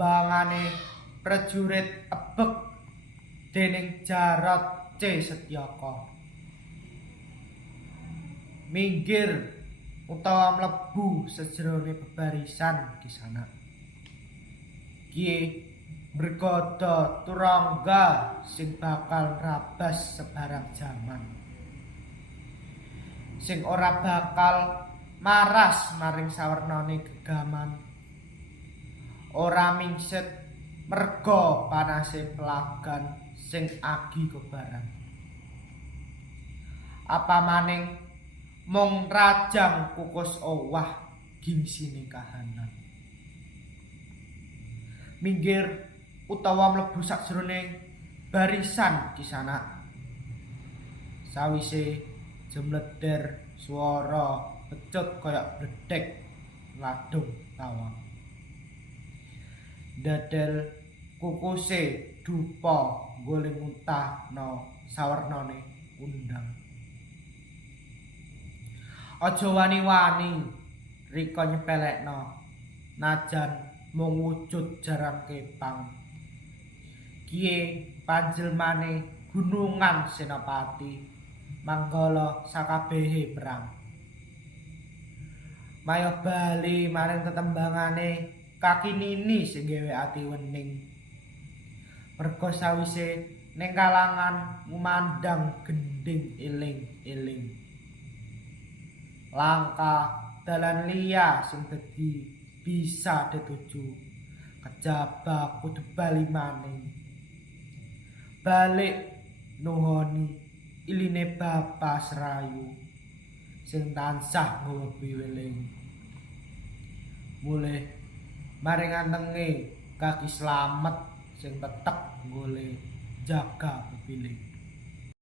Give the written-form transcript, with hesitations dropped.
tembangane prajurit ebek dening Jarot C. Setyaka. Minggir utawa mlebu sejroné bebarisan Kisana. Ki Mregoda turangga sing bakal rabas sebarang jaman. Sing ora bakal maras maring sawernane gegaman. Ora mingset merga panase pelagan sing agi kobaran. Apa maning mung rajang kukus owah gingsine kahanan. Minggir utawa mlebu sajroning barisan Kisana. Sawise jemleder swara pecut kaya bledhek ladung tawang. Dadel kukuse dupa goleng muntahno sawernane undang. Aja wani-wani rika nyepelekno najan mung wujud jarang kepang. Kiye panjelmane gunungan senapati manggala sakabehe perang. Maya bali maring tetembangane kaki nini sing gawe ati wening. Merga sawise ning kalangan ngumandang gending eling-eling. Langkah dalan liya sing dadi bisa dituju kejaba kudu bali maning. Balik nuhoni iline Bapak Serayu sing tansah nggawa piweling. Mulih maring antenge kaki slamet sing tetep golek jaga pepiling.